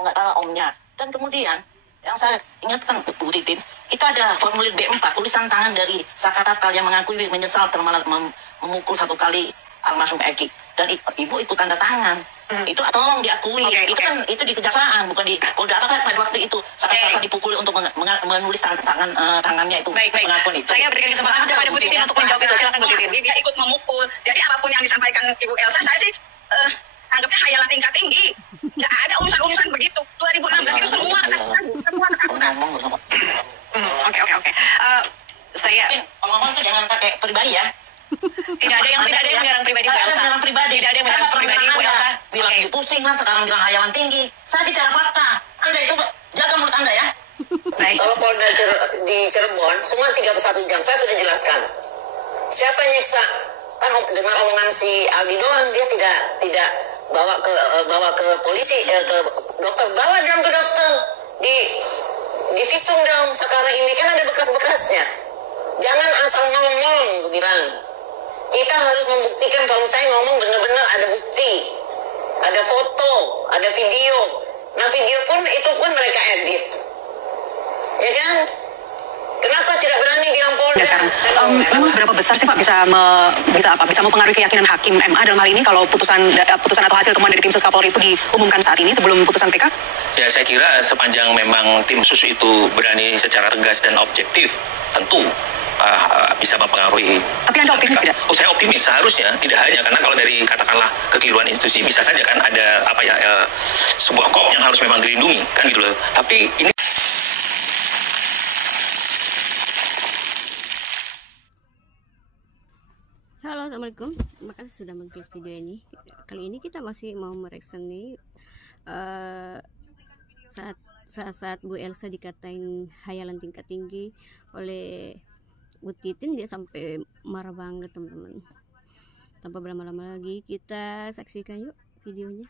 kalau nggak salah omnya. Dan kemudian yang saya ingatkan Bu Titin, itu ada formulir B4, tulisan tangan dari Saka Tatal yang mengakui menyesal telah memukul 1 kali almarhum Eki. Dan ibu ikut tanda tangan. Itu tolong diakui. Kan itu di kejaksaan, bukan di Polda. Apakah pada waktu itu Saka Tatal dipukul untuk menulis tangannya itu? Pengakuan itu. Saya berikan kesempatan kepada Bu Titin untuk menjawab itu. Silakan Bu Titin. Dia ikut memukul. Jadi apapun yang disampaikan Ibu Elsa, saya sih anggapnya khayalan tingkat tinggi. Nggak ada urusan-urusan begitu. 2016 itu semua ketakutan. Oke. Saya ngomong itu jangan pakai pribadi ya. Tidak ada yang menyerang pribadi Bu Elsa. Tidak ada yang menyerang pribadi Bu Elsa. Bilang pusing lah, sekarang bilang hayalan tinggi. Saya bicara fakta. Anda itu jaga mulut Anda ya. Baik. Kalau Polda di Cirebon, semua 31 jam, saya sudah jelaskan. Siapa nyiksa? Kan dengan omongan si Aldi doang, dia tidak bawa ke polisi, ke dokter. Bawa dong ke dokter. Di visum dong sekarang ini, kan ada bekas-bekasnya. Jangan asal ngomong, gue bilang. Kita harus membuktikan kalau saya ngomong benar-benar ada bukti. Ada foto, ada video. Nah video pun itu pun mereka edit. Ya kan? Kenapa tidak berani bilang Polda? Memang seberapa besar sih Pak bisa mempengaruhi keyakinan hakim MA dalam hal ini kalau putusan atau hasil temuan dari tim sus Kapolri itu diumumkan saat ini sebelum putusan PK? Ya saya kira sepanjang memang tim sus itu berani secara tegas dan objektif, tentu bisa mempengaruhi. Tapi Anda optimis tidak? Oh, saya optimis seharusnya, tidak hanya karena kalau dari katakanlah kekeliruan institusi bisa saja kan ada sebuah kok yang harus memang dilindungi kan gitu loh. Tapi ini Halo, assalamualaikum. Terima kasih sudah mengklik video ini. Kali ini kita masih mau mereaction nih saat Bu Elsa dikatain hayalan tingkat tinggi oleh Bu Titin. Dia sampai marah banget teman-teman. Tanpa berlama-lama lagi, kita saksikan yuk videonya.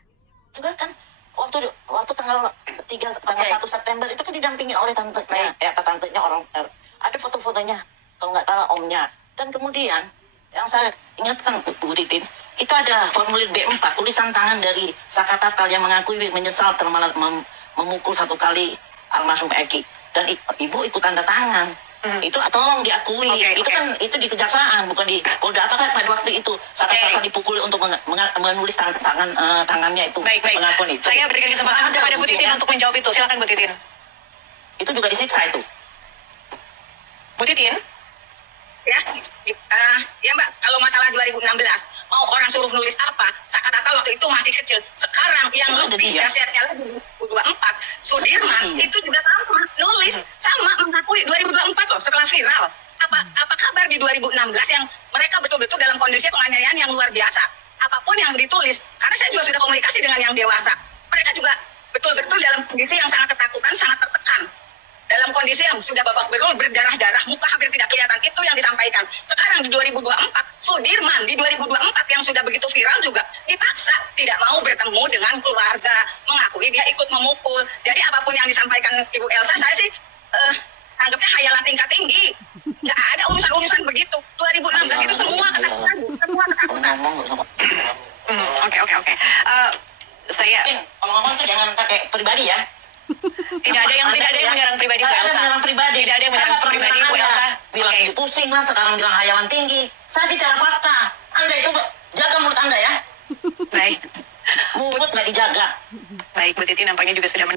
Juga kan waktu tanggal 1 September itu kan didampingi oleh tantenya, tantenya orang, ada foto-fotonya kalau nggak salah omnya. Dan kemudian yang saya ingatkan Bu Titin, itu ada formulir B4, tulisan tangan dari Saka Tatal yang mengakui menyesal telah memukul 1 kali almarhum Eki. Dan ibu ikut tanda tangan. Itu tolong diakui. Itu di kejaksaan, bukan di Polda. Apakah pada waktu itu Saka Tatal dipukul untuk menulis tangannya itu? Pengakuan itu. Saya berikan kesempatan kepada Bu Titin untuk menjawab itu. Silakan Bu Titin. Itu juga disiksa itu. Bu Titin? Ya Mbak, kalau masalah 2016 mau orang suruh nulis apa, Saka Tatal waktu itu masih kecil. Sekarang yang lebih dahsyatnya lagi 2024, Sudirman itu juga sama nulis, sama mengakui 2024 loh setelah viral. Apa kabar di 2016 yang mereka betul-betul dalam kondisi penganiayaan yang luar biasa. Apapun yang ditulis, karena saya juga sudah komunikasi dengan yang dewasa, mereka juga betul-betul dalam kondisi yang sangat ketakutan, sangat tertekan. Dalam kondisi yang sudah babak belur, berdarah-darah, muka hampir tidak kelihatan, itu yang disampaikan. Sekarang di 2024, Sudirman di 2024 yang sudah begitu viral juga dipaksa tidak mau bertemu dengan keluarga, mengakui dia ikut memukul. Jadi apapun yang disampaikan Ibu Elsa, saya sih anggapnya khayalan tingkat tinggi. Nggak ada urusan-urusan begitu. 2016 itu semua ketakutan. Oke. Saya ngomong itu jangan pakai pribadi ya. Tidak ada yang menyerang pribadi Bu Elsa. Tidak ada yang menyerang pribadi Bu Elsa. Bilang pusing lah, sekarang bilang hayalan tinggi. Saya bicara fakta. Anda itu jaga mulut Anda ya. Baik. Mulut nggak dijaga. Baik, Bu Titin nampaknya juga sudah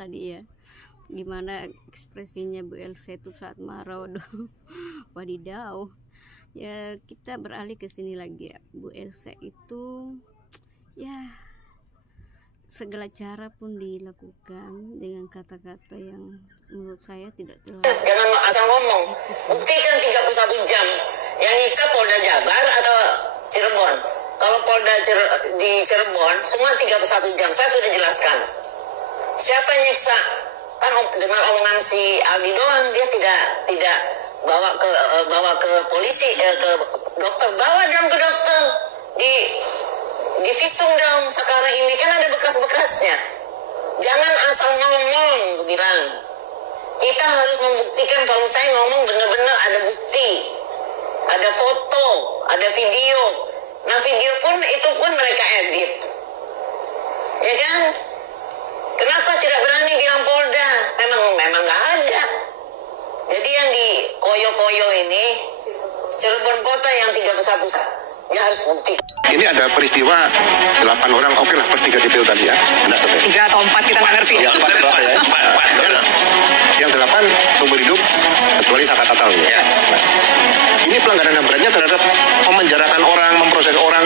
Tadi ya, gimana ekspresinya Bu Elsa itu saat marah. Wadidaw. Ya, kita beralih ke sini lagi ya. Bu Elsa itu ya segala cara pun dilakukan dengan kata-kata yang menurut saya tidak terlalu. Jangan asal ngomong. Buktikan 31 jam. Yang nyiksa Polda Jabar atau Cirebon. Kalau Polda di Cirebon, semua 31 jam. Saya sudah jelaskan. Siapa nyiksa? Kan dengan omongan si Aldi doang, dia tidak bawa ke polisi, ke dokter. Bawa dong ke dokter. Di visum dong sekarang ini, kan ada bekas-bekasnya. Jangan asal ngomong, gue bilang. Kita harus membuktikan kalau saya ngomong benar-benar ada bukti. Ada foto, ada video. Nah video pun itu pun mereka edit. Ya kan? Kenapa tidak berani bilang Polda? Memang nggak ada. Jadi yang di Koyo-Koyo ini, Cirebon Kota yang 3 pusat, ya harus bukti. Ini ada peristiwa 8 orang, oke lah, plus 3 DPO tadi ya. 3 atau 4 kita nggak ngerti. Yang 4 berapa ya? Yang 8 seumur hidup, kecuali hak total ya. Nah, ini pelanggaran HAM beratnya terhadap memenjarakan orang, memproses orang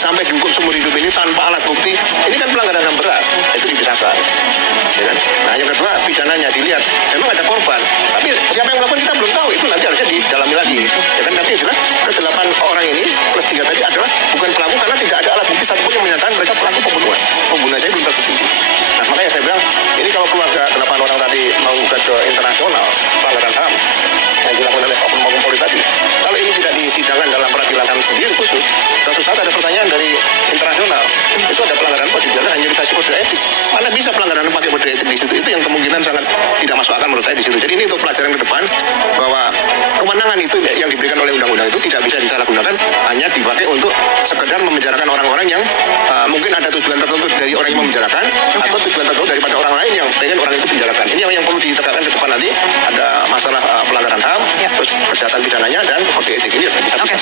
sampai dihukum seumur hidup ini tanpa alat bukti. Ini kan pelanggaran HAM berat, itu dipisahkan. Ya kan? Nah, yang kedua pidananya dilihat, memang ada korban, tapi siapa yang melakukan kita belum tahu. Itu nanti harusnya didalami lagi. Ya kan? Tapi jelas ke-8 orang ini plus 3 tadi adalah bukan pelaku karena tidak ada alat bukti satupun yang menyatakan mereka pelaku pembunuhan. Pembunuhan saya belum terbukti. Nah, makanya saya bilang ini kalau keluarga 8 orang tadi mau gugat ke internasional pelanggaran HAM yang dilakukan oleh oknum maupun Polri tadi, kalau ini tidak disidangkan dalam peradilan HAM sendiri khusus, suatu saat ada pertanyaan dari internasional, itu ada pelanggaran kok dibiarkan hanya dikasih kode etik. Mana bisa pelanggaran pakai kode etik di situ? Itu yang kemungkinan sangat tidak masuk akal menurut saya di situ. Jadi ini untuk pelajaran ke depan bahwa kewenangan itu yang diberikan oleh undang-undang itu tidak bisa disalahgunakan hanya dipakai untuk sekedar memenjarakan orang-orang yang mungkin ada tujuan tertentu dari orang yang memenjarakan atau tujuan tertentu daripada orang lain yang pengen orang itu penjarakan. Ini yang perlu ditegakkan ke depan nanti. Ada masalah pelanggaran HAM, terus kejahatan pidananya dan kode etik ini bisa. Oke.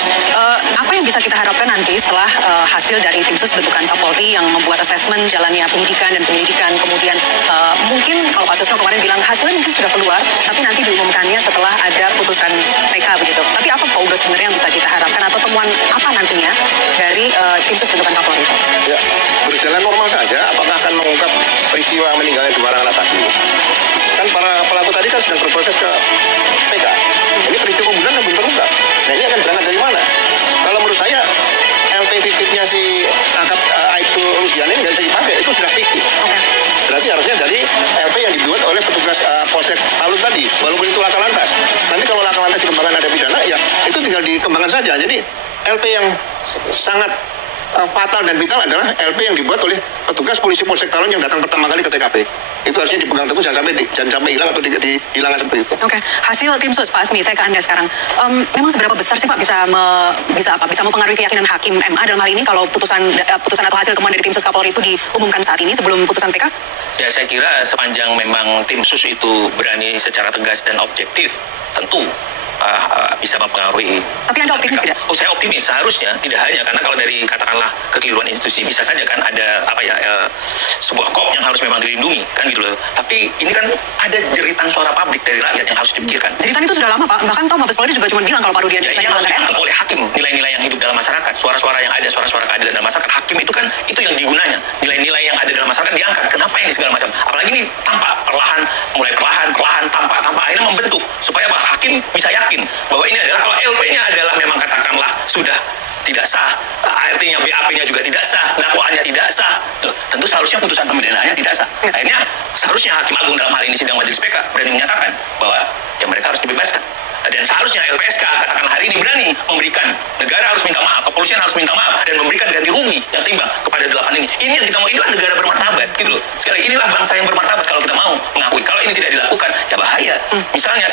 Apa yang bisa kita harapkan nanti setelah hasil dari tim sus bentukan Kapolri yang membuat asesmen jalannya penyidikan dan penyelidikan, kemudian mungkin kalau Pak Susno kemarin bilang hasilnya mungkin sudah keluar, tapi nanti diumumkannya setelah ada putusan PK begitu. Tapi apa Pak Udo sebenarnya yang bisa kita harapkan atau temuan apa nantinya dari tim sus bentukan Kapolri? Ya, berjalan normal saja. Apakah akan mengungkap peristiwa meninggalnya 2 orang anak tadi? Kan para pelaku tadi kan sedang berproses ke PK. Ini peristiwa pembunuhan yang belum terungkap. Nah, ini akan berangkat dari mana? Kalau menurut saya LP fiktifnya si Akap Aibtu Rudian ini nggak bisa dipakai, itu sudah fiktif. Berarti harusnya dari LP yang dibuat oleh petugas Polsek Talun tadi, walaupun itu laka lantas. Nanti kalau laka lantas dikembangkan ada pidana, ya itu tinggal dikembangkan saja. Jadi LP yang sangat fatal dan vital adalah LP yang dibuat oleh petugas polisi Polsek Talun yang datang pertama kali ke TKP. Itu harusnya dipegang teguh, jangan sampai hilang atau dihilangkan seperti itu. Oke. Hasil tim sus Pak Asmi, saya ke Anda sekarang. Memang seberapa besar sih Pak bisa mempengaruhi keyakinan hakim MA dalam hal ini kalau putusan atau hasil temuan dari tim sus Kapolri itu diumumkan saat ini sebelum putusan PK? Ya, saya kira sepanjang memang tim sus itu berani secara tegas dan objektif, tentu bisa mempengaruhi. Tapi Anda optimis tidak? Oh, saya optimis. Seharusnya tidak hanya karena kalau dari katakanlah kekeliruan institusi bisa saja kan ada sebuah kop yang harus memang dilindungi kan gitu loh. Tapi ini kan ada jeritan suara publik dari rakyat yang harus dipikirkan. Jeritan itu sudah lama Pak. Bahkan toh Mabes Polri juga cuma bilang kalau Pak Rudian itu harus ditangkap oleh hakim. Nilai-nilai yang hidup dalam masyarakat, suara-suara yang ada, suara-suara keadilan dalam masyarakat. Hakim itu kan itu yang digunanya. Nilai-nilai yang ada dalam masyarakat diangkat. Kenapa ini segala macam? Apalagi ini tampak mulai perlahan, tampak akhirnya membentuk supaya Pak Hakim bisa yakin bahwa ini adalah kalau LP-nya adalah memang katakanlah sudah tidak sah, ART-nya, BAP-nya juga tidak sah, dakwaannya tidak sah, tentu seharusnya putusan pemidanaannya tidak sah. Akhirnya seharusnya Hakim Agung dalam hal ini sidang majelis PK berani menyatakan bahwa ya mereka harus dibebaskan. Dan seharusnya LPSK katakan hari ini berani memberikan, negara harus minta maaf, kepolisian harus minta maaf dan memberikan ganti rugi yang seimbang kepada 8 ini. Ini yang kita mau, inilah negara bermartabat gitu loh. Sekali inilah bangsa yang bermartabat kalau kita mau mengakui. Kalau ini tidak dilakukan ya bahaya. Misalnya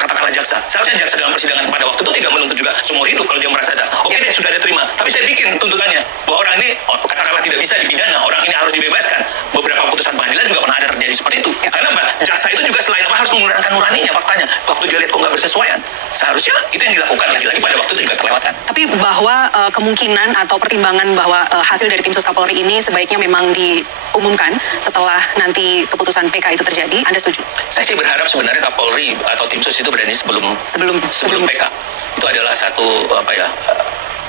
katakanlah jaksa. Seharusnya jaksa dalam persidangan pada waktu itu tidak menuntut juga seumur hidup kalau dia merasa ada. Oke deh, sudah diterima. Tapi saya bikin tuntutannya bahwa orang ini katakanlah tidak bisa dipidana, orang ini harus dibebaskan. Beberapa putusan pengadilan juga pernah ada terjadi seperti itu. Karena apa? Jaksa itu juga selain apa harus menggunakan nuraninya faktanya. Waktu dia lihat kok nggak bersesuaian, seharusnya itu yang dilakukan lagi-lagi pada waktu itu juga kelewatan. Tapi bahwa kemungkinan atau pertimbangan bahwa hasil dari tim sus Kapolri ini sebaiknya memang diumumkan setelah nanti keputusan PK itu terjadi, Anda setuju? Saya sih berharap sebenarnya Kapolri atau tim sus itu berani sebelum PK. Itu adalah satu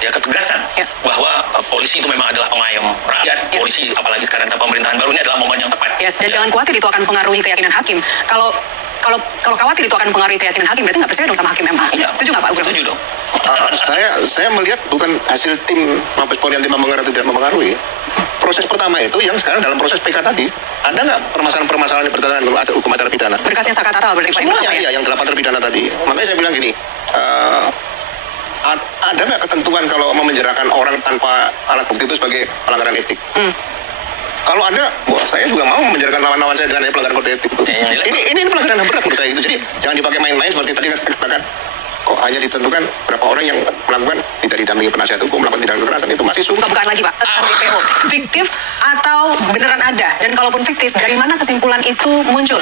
ketegasan bahwa polisi itu memang adalah pengayom rakyat. Polisi apalagi sekarang pemerintahan baru ini adalah momen yang tepat. Dan jangan khawatir itu akan mempengaruhi keyakinan hakim. Kalau khawatir itu akan mempengaruhi keyakinan hakim, berarti nggak percaya dong sama hakim MA. Setuju nggak Pak Ugro? Setuju dong. Saya melihat bukan hasil tim Mabes Polri yang mempengaruhi atau tidak mempengaruhi. Proses pertama itu yang sekarang dalam proses PK tadi, ada nggak permasalahan-permasalahan yang bertentangan dengan hukum acara pidana? Berkasnya Sakatatal berarti Pak. Semuanya ya, yang 8 terpidana tadi. Makanya saya bilang gini, ada nggak ketentuan kalau memenjarakan orang tanpa alat bukti itu sebagai pelanggaran etik? Kalau ada, saya juga mau memenjarakan lawan-lawan saya dengan pelanggaran kode etik itu. Ini pelanggaran yang berat menurut saya itu. Jadi jangan dipakai main-main seperti tadi saya katakan. kok hanya ditentukan berapa orang yang melakukan tidak didampingi penasihat hukum melakukan tindakan kekerasan, itu masih sumber. Bukan lagi Pak, tentang DPO. Fiktif atau beneran ada? Dan kalaupun fiktif, dari mana kesimpulan itu muncul?